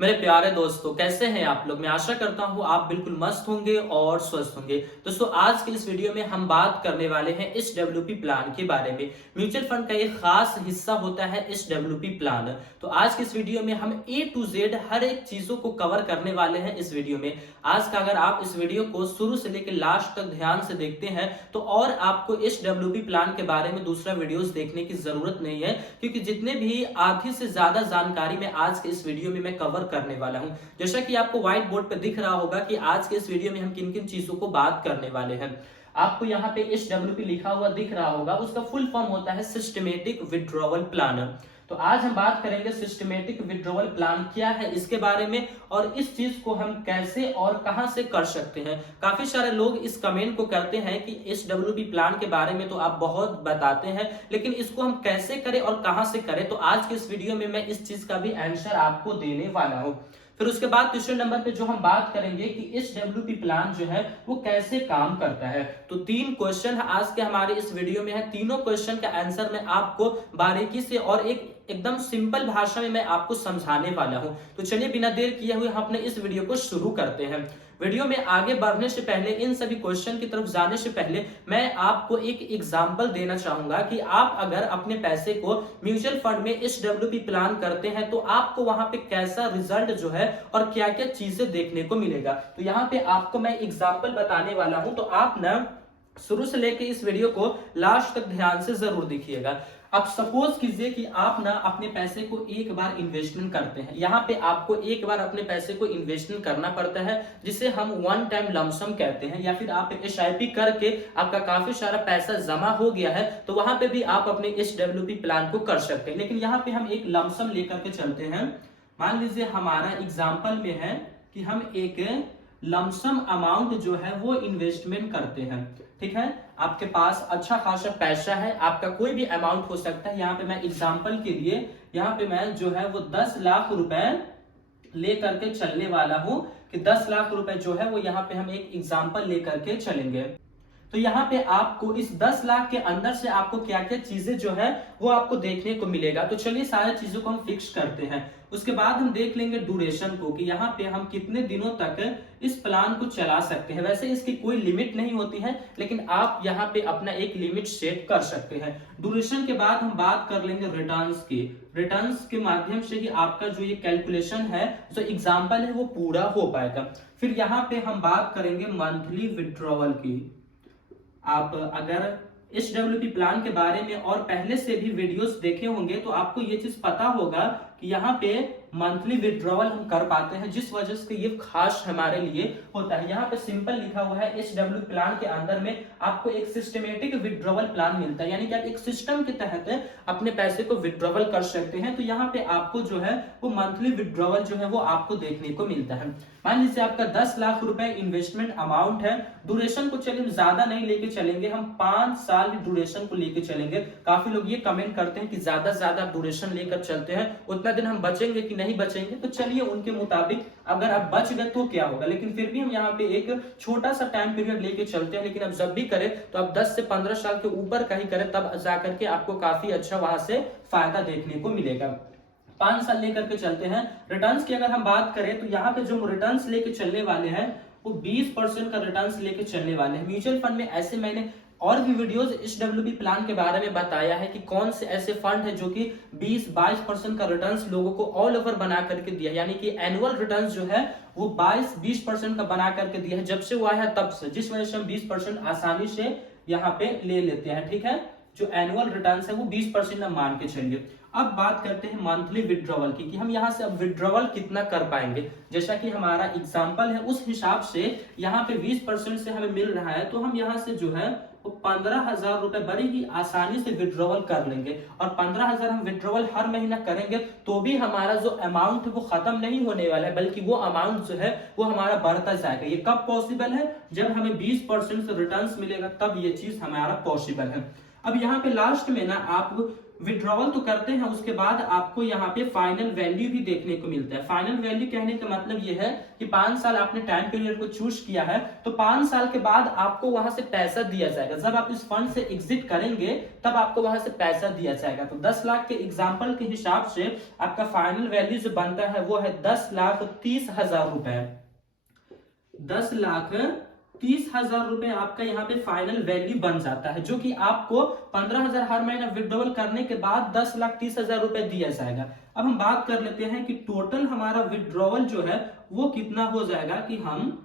मेरे प्यारे दोस्तों, कैसे हैं आप लोग। मैं आशा करता हूं आप बिल्कुल मस्त होंगे और स्वस्थ होंगे। दोस्तों, आज के इस वीडियो में हम बात करने वाले हैं एसडब्ल्यूपी प्लान के बारे में। म्यूचुअल फंड का एक खास हिस्सा होता है एसडब्ल्यूपी प्लान। तो आज के इस वीडियो में हम ए टू जेड हर एक चीजों को कवर करने वाले हैं इस वीडियो में। आज का अगर आप इस वीडियो को शुरू से लेकर लास्ट तक ध्यान से देखते हैं तो और आपको एसडब्ल्यूपी प्लान के बारे में दूसरा वीडियोस देखने की जरूरत नहीं है, क्योंकि जितने भी आधी से ज्यादा जानकारी मैं आज के इस वीडियो में मैं कवर करने वाला हूं। जैसा कि आपको व्हाइट बोर्ड पे दिख रहा होगा कि आज के इस वीडियो में हम किन किन चीजों को बात करने वाले हैं। आपको यहाँ पे एसडब्ल्यूपी लिखा हुआ दिख रहा होगा, उसका फुल फॉर्म होता है सिस्टमेटिक विड्रॉवल प्लान। तो आज हम बात करेंगे सिस्टमेटिक विड्रॉवल प्लान क्या है इसके बारे में, और इस चीज को हम कैसे और कहां से कर सकते हैं। काफी सारे लोग इस कमेंट को करते हैं कि एसडब्ल्यूपी प्लान के बारे में तो आप बहुत बताते हैं, लेकिन इसको हम कैसे करें और कहां से करें। तो आज के इस वीडियो में मैं इस चीज का भी आंसर आपको देने वाला हूं। फिर उसके बाद तीसरे नंबर पे जो हम बात करेंगे कि एसडब्ल्यूपी प्लान जो है वो कैसे काम करता है। तो तीन क्वेश्चन आज के हमारे इस वीडियो में है। तीनों क्वेश्चन का आंसर मैं आपको बारीकी से और एकदम सिंपल भाषा में मैं आपको समझाने वाला हूं। तो चलिए बिना देर किए हुए हम अपने इस वीडियो को शुरू करते हैं। वीडियो में आगे बढ़ने से पहले, इन सभी क्वेश्चन की तरफ जाने से पहले मैं आपको एक एग्जांपल देना चाहूंगा कि आप अगर अपने पैसे को म्यूचुअल फंड में एसडब्ल्यूपी प्लान करते हैं तो आपको वहां पे कैसा रिजल्ट जो है और क्या क्या चीजें देखने को मिलेगा। तो यहाँ पे आपको मैं एग्जांपल बताने वाला हूं, तो आप ना शुरू से लेके इस वीडियो को लास्ट तक ध्यान से जरूर देखिएगा। अब सपोज कीजिए कि आप ना अपने पैसे को एक बार इन्वेस्टमेंट करते हैं। यहाँ पे आपको एक बार अपने पैसे को इन्वेस्टमेंट करना पड़ता है, जिसे हम वन टाइम लमसम कहते हैं, या फिर आप एसआईपी करके आपका काफी सारा पैसा जमा हो गया है तो वहां पे भी आप अपने एसडब्ल्यूपी प्लान को कर सकते हैं। लेकिन यहाँ पे हम एक लमसम लेकर के चलते हैं। मान लीजिए हमारा एग्जाम्पल में है कि हम एक लमसम अमाउंट जो है वो इन्वेस्टमेंट करते हैं। ठीक है, आपके पास अच्छा खासा पैसा है, आपका कोई भी अमाउंट हो सकता है। यहाँ पे मैं एग्जांपल के लिए यहाँ पे मैं जो है वो 10 लाख रुपए लेकर के चलने वाला हूं कि 10 लाख रुपए जो है वो यहाँ पे हम एक एग्जांपल लेकर के चलेंगे। तो यहाँ पे आपको इस 10 लाख के अंदर से आपको क्या क्या चीजें जो है वो आपको देखने को मिलेगा। तो चलिए सारी चीजों को हम फिक्स करते हैं। उसके बाद हम देख लेंगे ड्यूरेशन को कि यहाँ पे हम कितने दिनों तक इस प्लान को चला सकते हैं। वैसे इसकी कोई लिमिट नहीं होती है, लेकिन आप यहाँ पे अपना एक लिमिट सेट कर सकते हैं। ड्यूरेशन के बाद हम बात कर लेंगे रिटर्न्स की। रिटर्न्स के माध्यम से ही आपका जो ये कैलकुलेशन है, जो एग्जाम्पल है, वो पूरा हो पाएगा। फिर यहाँ पे हम बात करेंगे मंथली विड्रॉवल की। आप अगर एसडब्ल्यूपी प्लान के बारे में और पहले से भी वीडियोस देखे होंगे तो आपको ये चीज पता होगा कि यहाँ पे मंथली विड्रॉवल हम कर पाते हैं, जिस वजह से ये खास हमारे लिए होता है। यहाँ पे सिंपल लिखा हुआ है एसडब्ल्यू प्लान के अंदर में आपको एक सिस्टमेटिक विड्रॉवल प्लान मिलता है, यानी कि आप एक सिस्टम के तहत अपने पैसे को विड्रॉवल कर सकते हैं। तो यहाँ पे आपको जो है वो मंथली विड्रॉवल जो है वो आपको देखने को मिलता है। मान लीजिए आपका 10 लाख रुपए इन्वेस्टमेंट अमाउंट है। ड्यूरेशन को चलिए ज्यादा नहीं लेके चलेंगे, हम 5 साल ड्यूरेशन को लेके चलेंगे। काफी लोग ये कमेंट करते हैं कि ज्यादा ड्यूरेशन लेकर चलते हैं, उतना दिन हम बचेंगे कि नहीं बचेंगे। तो चलिए उनके मुताबिक अगर आप बच गए तो क्या होगा, लेकिन फिर भी हम यहाँ पे एक छोटा सा टाइम पीरियड लेके चलते हैं। लेकिन अब जब भी करें तो आप 10 से 15 साल के ऊपर का ही करें, तब जाकर के आपको काफी अच्छा वहां से फायदा देखने को मिलेगा। 5 साल लेकर के चलते हैं। रिटर्न्स की अगर हम बात करें तो यहाँ पे जो रिटर्न्स लेके चलने वाले हैं वो 20% का रिटर्न्स लेके चलने वाले हैं। म्यूचुअल फंड में ऐसे मैंने और भी वीडियोस एसडब्ल्यूपी प्लान के बारे में बताया है कि कौन से ऐसे फंड है जो कि 20-22% का रिटर्न्स लोगों को ऑल ओवर बना करके दिया, यानी कि एनुअल रिटर्न्स जो है वो 22-20% का बना करके दिया है जब से वो आया है तब से, जिस वजह से हम 20% आसानी से यहाँ पे ले लेते हैं। ठीक है, जो एनुअल रिटर्न्स है वो 20% हम मान के चलिए। अब बात करते हैं मंथली विड्रॉवल की कि हम यहाँ से अब विड्रॉवल कितना कर पाएंगे। जैसा कि हमारा एग्जांपल है उस हिसाब से यहाँ पे 20% से हमें मिल रहा है, तो हम यहाँ से जो है वो 15,000 रुपए बड़ी ही आसानी से विड्रॉवल कर लेंगे। और 15,000 हम विड्रॉवल हर महीना करेंगे तो भी हमारा जो अमाउंट है वो खत्म नहीं होने वाला है, बल्कि वो अमाउंट जो है वो हमारा बढ़ता जाएगा। ये कब पॉसिबल है, जब हमें 20% से रिटर्न्स मिलेगा, तब ये चीज हमारा पॉसिबल है। अब यहाँ पे लास्ट में ना आप विड्रॉवल तो करते हैं, उसके बाद आपको यहाँ पे फाइनल वैल्यू भी देखने को मिलता है। फाइनल वैल्यू कहने का मतलब ये है कि 5 साल आपने टाइम पीरियड को चूज किया है, तो 5 साल के बाद आपको वहां से पैसा दिया जाएगा। जब आप इस फंड से एग्जिट करेंगे तब आपको वहां से पैसा दिया जाएगा। तो 10 लाख के एग्जाम्पल के हिसाब से आपका फाइनल वैल्यू जो बनता है वो है 10,30,000 रुपए। 10,30,000 रुपए आपका यहाँ पे फाइनल वैल्यू बन जाता है, जो कि आपको 15,000 हर महीना विड्रॉवल करने के बाद 10,30,000 रुपए दिया जाएगा। अब हम बात कर लेते हैं कि टोटल हमारा विड्रॉवल जो है वो कितना हो जाएगा, कि हम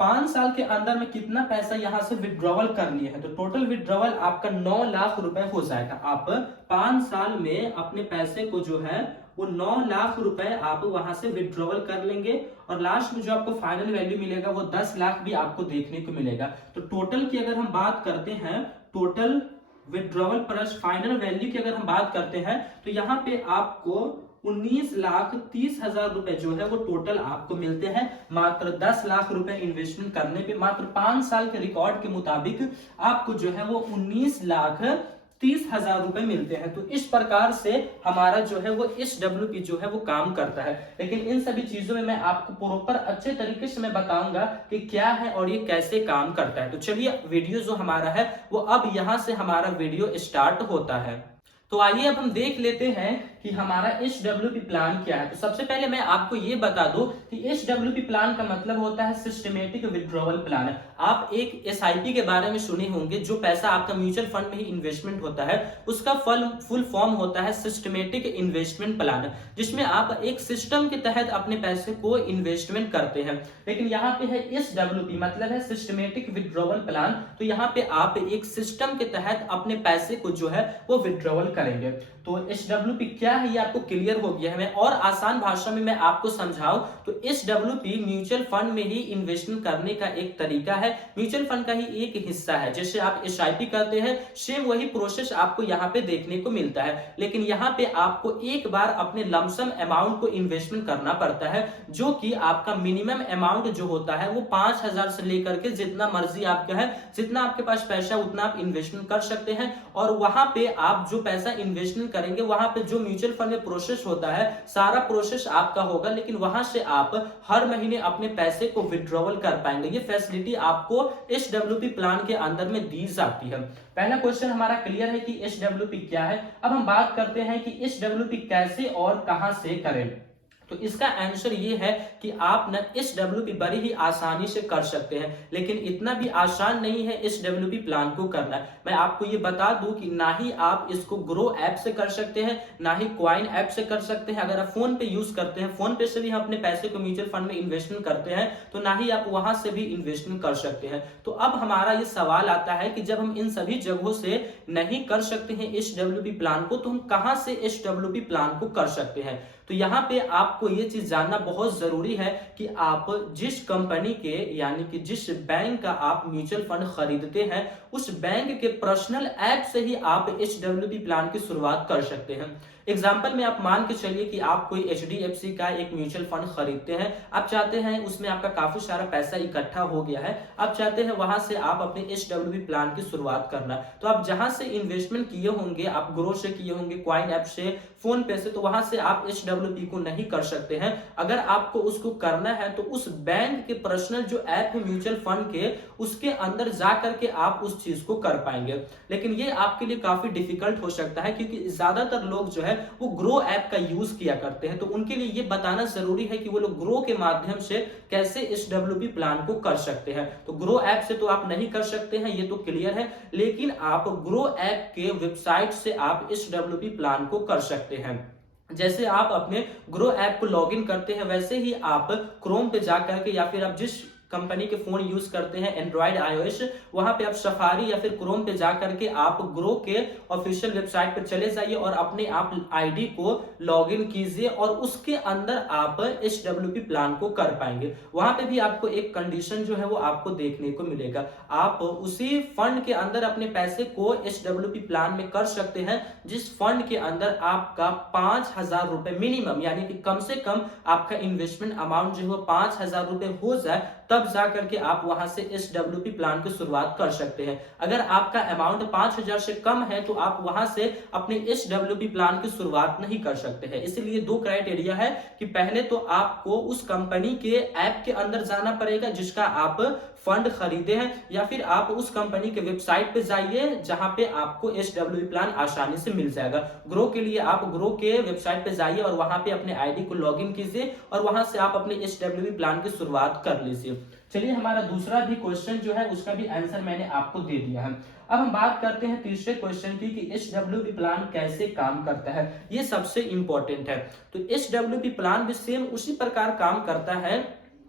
5 साल के अंदर में कितना पैसा यहां से विड्रॉवल कर लिए हैं। तो टोटल विड्रॉवल आपका 9 लाख रुपए हो जाएगा। आप 5 साल में अपने पैसे को जो है वो 9 लाख रुपए आप वहां से विड्रॉवल कर लेंगे, और लास्ट में जो आपको फाइनल वैल्यू मिलेगा वो 10 लाख भी आपको देखने को मिलेगा। तो टोटल की अगर हम बात करते हैं, total withdrawal plus final value की अगर हम बात करते हैं, तो यहाँ पे आपको 19,30,000 रुपए जो है वो टोटल आपको मिलते हैं, मात्र 10 लाख रुपए इन्वेस्टमेंट करने पे। मात्र 5 साल के रिकॉर्ड के मुताबिक आपको जो है वो 19,30,000 रुपए मिलते हैं। तो इस प्रकार से हमारा जो है वो SWP जो है वो काम करता है। लेकिन इन सभी चीजों में मैं आपको प्रॉपर अच्छे तरीके से मैं बताऊंगा कि क्या है और ये कैसे काम करता है। तो चलिए, वीडियो जो हमारा है वो अब यहां से हमारा वीडियो स्टार्ट होता है। तो आइए अब हम देख लेते हैं कि हमारा SWP प्लान क्या है। तो सबसे पहले मैं आपको ये बता दूं कि SWP प्लान का मतलब होता है सिस्टमेटिक विड्रॉवल प्लान। आप एक SIP के बारे में सुने होंगे, जो पैसा आपका म्यूचुअल फंड में ही इन्वेस्टमेंट होता है, उसका फुल फॉर्म होता है सिस्टमेटिक इन्वेस्टमेंट प्लान, जिसमें आप एक सिस्टम के तहत अपने पैसे को इन्वेस्टमेंट करते हैं। लेकिन यहाँ पे है SWP, मतलब है सिस्टमेटिक विड्रॉवल प्लान। तो यहाँ पे आप एक सिस्टम के तहत अपने पैसे को जो है वो विड्रॉवल करेंगे। तो SWP क्या है ये आपको क्लियर हो गया है। मैं और आसान भाषा में मैं आपको समझाऊं तो SWP म्यूचुअल फंड में ही इन्वेस्टमेंट करने का एक तरीका है, म्यूचुअल फंड का ही एक हिस्सा है। जैसे आप SIP करते हैं, सेम वही प्रोसेस आपको यहाँ पे देखने को मिलता है। लेकिन यहाँ पे आपको एक बार अपने लमसम अमाउंट को इन्वेस्टमेंट करना पड़ता है, जो कि आपका मिनिमम अमाउंट जो होता है वो 5,000 से लेकर के जितना मर्जी आपका है, जितना आपके पास पैसा उतना आप इन्वेस्टमेंट कर सकते हैं। और वहां पे आप जो पैसा इन्वेस्टमेंट करेंगे, वहां पे जो म्यूचुअल फंड में प्रोसेस होता है सारा प्रोसेस आपका होगा, लेकिन वहां से आप हर महीने अपने पैसे को विड्रॉवल कर पाएंगे। ये फैसिलिटी आपको SWP प्लान के अंदर में दी जाती है। पहला क्वेश्चन हमारा क्लियर है कि SWP क्या है। अब हम बात करते हैं कि SWP कैसे और कहां से करें। तो इसका आंसर ये है कि आप ना SWP बड़ी ही आसानी से कर सकते हैं, लेकिन इतना भी आसान नहीं है SWP प्लान को करना। मैं आपको ये बता दूं कि ना ही आप इसको ग्रो ऐप से कर सकते हैं, ना ही क्वाइन ऐप से कर सकते हैं। अगर आप फोन पे यूज करते हैं, फोन पे से भी हम अपने पैसे को म्यूचुअल फंड में इन्वेस्टमेंट करते हैं, तो ना ही आप वहां से भी इन्वेस्टमेंट कर सकते हैं। तो अब हमारा ये सवाल आता है कि जब हम इन सभी जगहों से नहीं कर सकते हैं SWP प्लान को, तो हम कहां से SWP प्लान को कर सकते हैं। तो यहाँ पे आपको ये चीज जानना बहुत जरूरी है कि आप जिस कंपनी के, यानी कि जिस बैंक का आप म्यूचुअल फंड खरीदते हैं, उस बैंक के पर्सनल ऐप से ही आप SWP प्लान की शुरुआत कर सकते हैं। एग्जाम्पल में आप मान के चलिए कि आप कोई HDFC का एक म्यूचुअल फंड खरीदते हैं, आप चाहते हैं उसमें आपका काफी सारा पैसा इकट्ठा हो गया है, आप चाहते हैं वहां से आप अपने SWP प्लान की शुरुआत करना। तो आप जहां से इन्वेस्टमेंट किए होंगे, आप ग्रो से किए होंगे, क्वाइन ऐप से, फोन पे से, तो वहां से आप SWP को नहीं कर सकते हैं। अगर आपको उसको करना है तो उस बैंक के पर्सनल जो ऐप है म्यूचुअल फंड के, उसके अंदर जा करके आप उस चीज को कर पाएंगे। लेकिन ये आपके लिए काफी डिफिकल्ट हो सकता है, क्योंकि ज्यादातर लोग जो है वो ग्रो ऐप का यूज किया करते हैं। तो उनके लिए ये बताना जरूरी है कि वो लोग ग्रो के माध्यम से कैसे SWP प्लान को कर सकते हैं। तो ग्रो ऐप से तो आप नहीं कर सकते हैं, ये तो क्लियर है, लेकिन आप ग्रो ऐप के वेबसाइट से आप SWP प्लान को कर सकते हैं। जैसे आप अपने ग्रो ऐप को लॉगिन करते हैं, वैसे ही आप क्रोम पे जाकर के, या फिर आप जिस कंपनी के फोन यूज करते हैं, एंड्रॉइड, iOS, वहां पे आप सफारी या फिर क्रोम पे जाकर के आप ग्रो के ऑफिशियल वेबसाइट पे चले जाइए और अपने आप आईडी को लॉगिन कीजिए, और उसके अंदर आप SWP प्लान को कर पाएंगे। वहां पे भी आपको एक कंडीशन जो है वो आपको देखने को मिलेगा, आप उसी फंड के अंदर अपने पैसे को SWP प्लान में कर सकते हैं जिस फंड के अंदर आपका 5,000 रुपए मिनिमम, यानी कि कम से कम आपका इन्वेस्टमेंट अमाउंट जो है 5,000 रुपए हो जाए, तब जा करके आप वहां से SWP प्लान की शुरुआत कर सकते हैं। अगर आपका अमाउंट 5,000 से कम है तो आप वहां से अपने SWP प्लान की शुरुआत नहीं कर सकते हैं। इसीलिए दो क्राइटेरिया है कि पहले तो आपको उस कंपनी के ऐप के अंदर जाना पड़ेगा जिसका आप फंड खरीदे हैं, या फिर आप उस कंपनी के वेबसाइट पे जाइए जहां पे आपको SWP प्लान आसानी से मिल जाएगा। ग्रो के लिए आप ग्रो के वेबसाइट पे जाइए और वहां पे अपने आईडी को लॉगिन कीजिए और वहां से आप अपने SWP प्लान की शुरुआत कर लीजिए। चलिए, हमारा दूसरा भी क्वेश्चन जो है उसका भी आंसर मैंने आपको दे दिया है। अब हम बात करते हैं तीसरे क्वेश्चन की कि SWP प्लान कैसे काम करता है। ये सबसे इंपॉर्टेंट है। तो SWP प्लान भी सेम उसी प्रकार काम करता है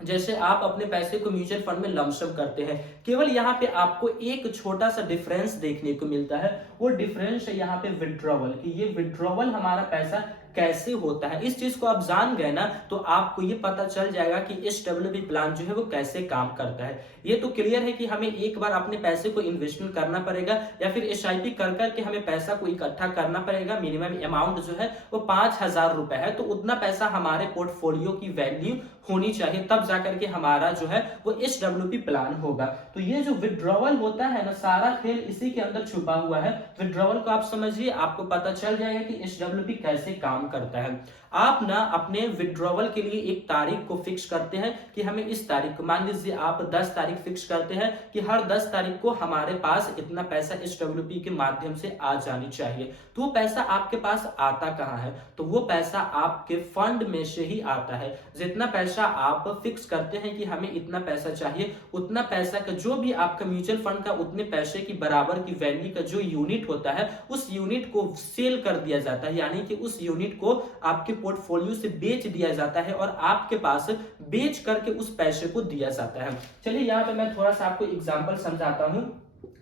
जैसे आप अपने पैसे को म्यूचुअल फंड में लमसम करते हैं। केवल यहाँ पे आपको एक छोटा सा डिफरेंस देखने को मिलता है। वो डिफरेंस है यहाँ पे विड्रॉवल कि ये विड्रॉवल हमारा पैसा कैसे होता है। इस चीज को आप जान गए ना तो आपको ये पता चल जाएगा कि SWP प्लान जो है वो कैसे काम करता है। ये तो क्लियर है कि हमें एक बार अपने पैसे को इन्वेस्टमेंट करना पड़ेगा या फिर SIP कर करके हमें पैसा को इकट्ठा करना पड़ेगा। मिनिमम अमाउंट जो है वो 5,000 रुपए है, तो उतना पैसा हमारे पोर्टफोलियो की वैल्यू होनी चाहिए, तब जाकर के हमारा जो है वो SWP प्लान होगा। तो ये जो विड्रॉवल होता है ना, सारा खेल इसी के अंदर छुपा हुआ है। विड्रॉवल को आप समझिए, आपको पता चल जाएगा कि SWP कैसे काम करता है। आप ना अपने विड्रॉवल के लिए एक तारीख को फिक्स करते हैं कि हमें इस तारीख को, मान लीजिए आप 10 तारीख फिक्स करते हैं कि हर 10 तारीख को हमारे पास इतना पैसा SWP के माध्यम से आ जानी चाहिए। तो वो पैसा आपके पास आता कहाँ है? तो वो पैसा आपके फंड में से ही आता है। जितना पैसा आप फिक्स करते हैं कि हमें इतना पैसा चाहिए, उतना पैसा का जो भी आपका म्यूचुअल फंड का उतने पैसे की बराबर की वैल्यू का जो यूनिट होता है, उस यूनिट को सेल कर दिया जाता है, यानी कि उस यूनिट को आपके पोर्टफोलियो से बेच दिया जाता है और आपके पास बेच करके उस पैसे को दिया जाता है। चलिए, यहाँ पे मैं थोड़ा सा आपको एग्जांपल समझाता हूं।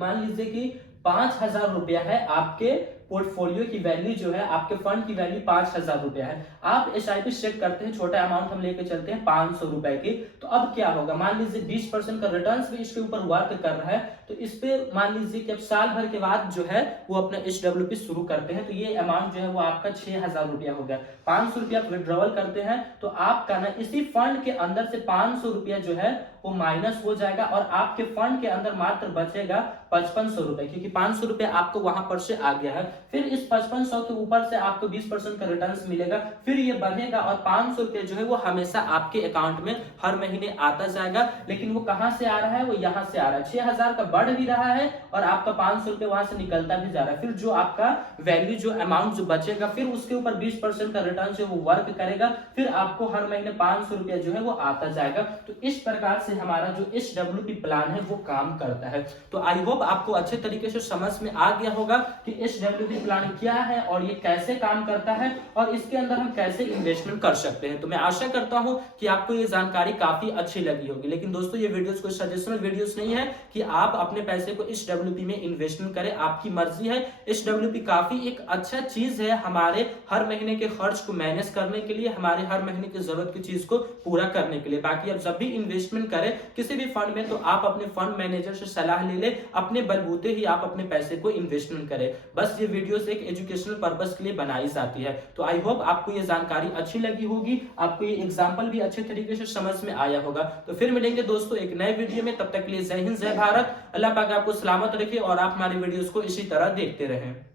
मान लीजिए कि 5,000 रुपया है, आपके पोर्टफोलियो की वैल्यू जो है, आपके फंड की वैल्यू 5,000 रुपया है। आप SIP सेट करते हैं, छोटा अमाउंट हम लेके चलते हैं 500 रुपए की। तो अब क्या होगा, मान लीजिए 20% का रिटर्न्स भी इसके ऊपर वर्क कर रहा है। तो इस पे मान लीजिए कि अब साल भर के बाद जो है वो अपना SWP शुरू करते हैं, तो ये अमाउंट जो है वो आपका 6,000 रुपया हो गया। 500 रुपया आप विड्रॉवल करते हैं तो आपका ना इसी फंड के अंदर से 500 रुपया जो है वो माइनस हो जाएगा और आपके फंड के अंदर मात्र बचेगा 5500 रुपए, क्योंकि 500 रुपया आपको वहां पर से आ गया है। फिर इस 5500 के ऊपर से आपको 20% का रिटर्न्स मिलेगा, फिर ये बढ़ेगा और 500 रुपया जो है वो हमेशा आपके अकाउंट में हर महीने आता जाएगा। लेकिन वो कहां से आ रहा है, वो यहाँ से आ रहा है। 6,000 का बढ़ भी रहा है और आपका 500 रुपया वहां से निकलता भी जा रहा है। फिर जो आपका वैल्यू, जो अमाउंट जो बचेगा, फिर उसके ऊपर 20% का रिटर्न जो वो वर्क करेगा, फिर आपको हर महीने 500 रुपया जो है वो आता जाएगा। तो इस प्रकार से हमारा जो SWP प्लान है वो काम करता है। तो आई होप आपको अच्छे तरीके से समझ में आ गया होगा कि SWP प्लान क्या है और ये कैसे काम करता है और इसके अंदर हम कैसे इन्वेस्टमेंट कर सकते हैं। तो मैं आशा करता हूं कि आपको ये जानकारी काफी अच्छी लगी होगी। लेकिन दोस्तों, ये वीडियोस कोई सजेशनल वीडियोस नहीं है कि आप अपने पैसे को SWP में इन्वेस्टमेंट करें, आपकी मर्जी है। SWP काफी एक अच्छा चीज है हमारे हर महीने के खर्च को मैनेज करने के लिए, हमारे हर महीने की जरूरत की चीज को पूरा करने के लिए। बाकी आप जब भी इन्वेस्टमेंट करें किसी भी फंड में, तो आप अपने फंड मैनेजर से सलाह ले ले, अपने बलबूते ही आप अपने पैसे को इन्वेस्टमेंट करें। बस ये वीडियोस एक एजुकेशनल पर्पस के लिए बनाई जाती है। तो आई होप आपको ये जानकारी अच्छी लगी होगी, आपको ये एग्जांपल भी अच्छे तरीके से समझ में आया होगा। तो फिर मिलेंगे दोस्तों एक नए वीडियो में, तब तक के लिए जय हिंद, जय भारत। अल्लाह पाक आपको सलामत रखे और आप हमारी वीडियोस को इसी तरह देखते रहें।